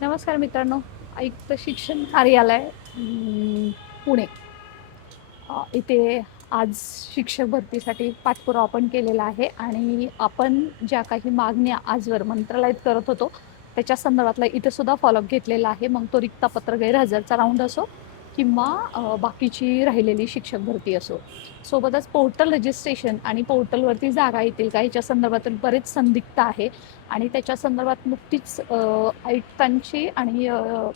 नमस्कार मित्रांनो. आयुक्त शिक्षण कार्यालय पुणे इथे आज शिक्षक भरतीसाठी पाठपुरावा आपण केलेला आहे आणि आपण ज्या काही मागण्या आजवर मंत्रालयात करत होतो त्याच्या संदर्भातला इथे सुद्धा फॉलोअप घेतलेला आहे. मग तो रिक्तापत्र गैरहजरचा राऊंड असो किंवा बाकीची राहिलेली शिक्षक भरती असो. सोबतच पोर्टल रजिस्ट्रेशन आणि पोर्टलवरती जागा येतील का याच्या संदर्भातील बरेच संदिग्ध आहे आणि त्याच्या संदर्भात नुकतीच आयुक्तांची आणि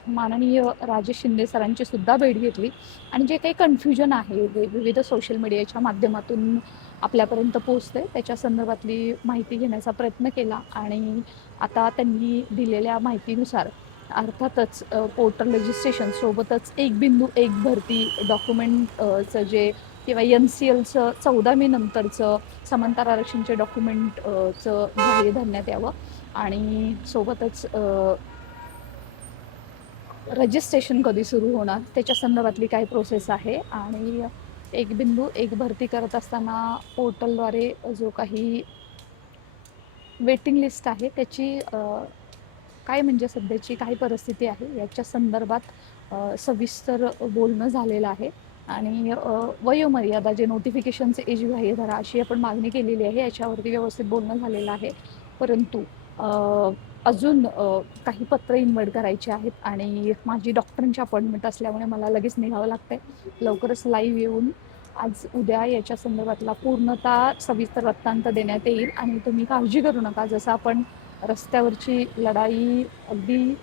माननीय राजेश शिंदे सरांची सुद्धा भेट घेतली आणि जे काही कन्फ्युजन आहे विविध सोशल मीडियाच्या माध्यमातून आपल्यापर्यंत पोहोचते त्याच्या संदर्भातली माहिती घेण्याचा प्रयत्न केला आणि आता त्यांनी दिलेल्या माहितीनुसार अर्थातच पोर्टल रजिस्ट्रेशन सोबतच एक बिंदू एक भरती डॉक्युमेंटचं जे किंवा NCLचं 14 मे नंतरचं समांतर आरक्षणचे डॉक्युमेंटचं ग्राह्य धरण्यात यावं आणि सोबतच रजिस्ट्रेशन कधी सुरू होणार त्याच्या संदर्भातली काय प्रोसेस आहे आणि एक बिंदू एक भरती करत असताना पोर्टलद्वारे जो काही वेटिंग लिस्ट आहे त्याची काय म्हणजे सध्याची काय परिस्थिती आहे याच्या संदर्भात सविस्तर बोलणं झालेलं आहे आणि वयोमर्यादा जे नोटिफिकेशनचे एज ग्राह्य धरा अशी आपण मागणी केलेली आहे याच्यावरती व्यवस्थित बोलणं झालेलं आहे. परंतु अजून काही पत्र इन्व्हाइट करायचे आहेत आणि माझी डॉक्टरांची अपॉइंटमेंट असल्यामुळे मला लगेच निघावं लागतंय. लवकरच लाईव्ह येऊन आज उद्या याच्या संदर्भातला पूर्णतः सविस्तर वृत्तांत देण्यात येईल आणि तुम्ही काळजी करू नका. जसं आपण रस्त्यावरची लढाई अगदी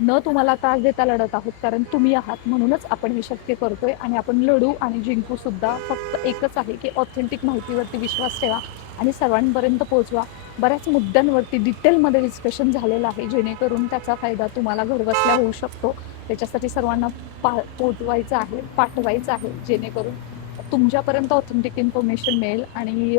न तुम्हाला त्रास देता लढत आहोत कारण तुम्ही आहात म्हणूनच आपण हे शक्य करतोय आणि आपण लढू आणि जिंकू सुद्धा. फक्त एकच आहे की ऑथेंटिक माहितीवरती विश्वास ठेवा आणि सर्वांपर्यंत पोहोचवा. बऱ्याच मुद्द्यांवरती डिटेलमध्ये डिस्कशन झालेलं आहे जेणेकरून त्याचा फायदा तुम्हाला घरबसल्या होऊ शकतो. त्याच्यासाठी सर्वांना पोचवायचं आहे पाठवायचं आहे जेणेकरून तुमच्यापर्यंत ऑथेंटिक इन्फॉर्मेशन मिळेल आणि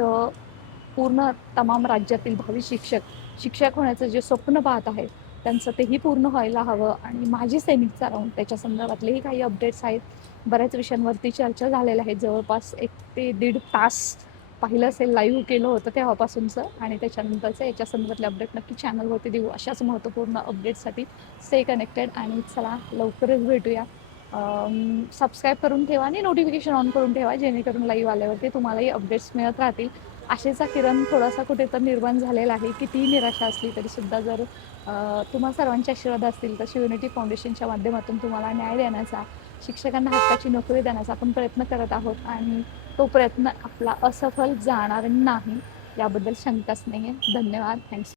पूर्ण तमाम राज्यातील भावी शिक्षक होण्याचं जे स्वप्न पाहत आहे त्यांचं तेही पूर्ण व्हायला हवं आणि माझी सैनिकचा राऊंड त्याच्या संदर्भातलेही काही अपडेट्स आहेत. बऱ्याच विषयांवरती चर्चा झालेल्या आहेत. जवळपास 1 ते 1.5 तास पाहिलं असेल लाईव्ह केलं होतं तेव्हापासूनचं आणि त्याच्यानंतरचं याच्या संदर्भातले अपडेट नक्की चॅनलवरती देऊ. अशाच महत्त्वपूर्ण अपडेटसाठी स्टे कनेक्टेड आणि चला लवकरच भेटूया. सबस्क्राईब करून ठेवा आणि नोटिफिकेशन ऑन करून ठेवा जेणेकरून लाईव्ह आल्यावरती तुम्हालाही अपडेट्स मिळत राहतील. आशेचा किरण थोडासा कुठे तर निर्माण झालेला आहे. कितीही निराशा असली तरीसुद्धा जर तुम्हा सर्वांचे आशीर्वाद असतील तर शिवयुनिटी फाउंडेशनच्या माध्यमातून तुम्हाला न्याय देण्याचा शिक्षकांना हक्काची नोकरी देण्याचा आपण प्रयत्न करत आहोत आणि तो प्रयत्न आपला असफल जाणार नाही याबद्दल शंकाच नाही आहे. धन्यवाद. थँक्स.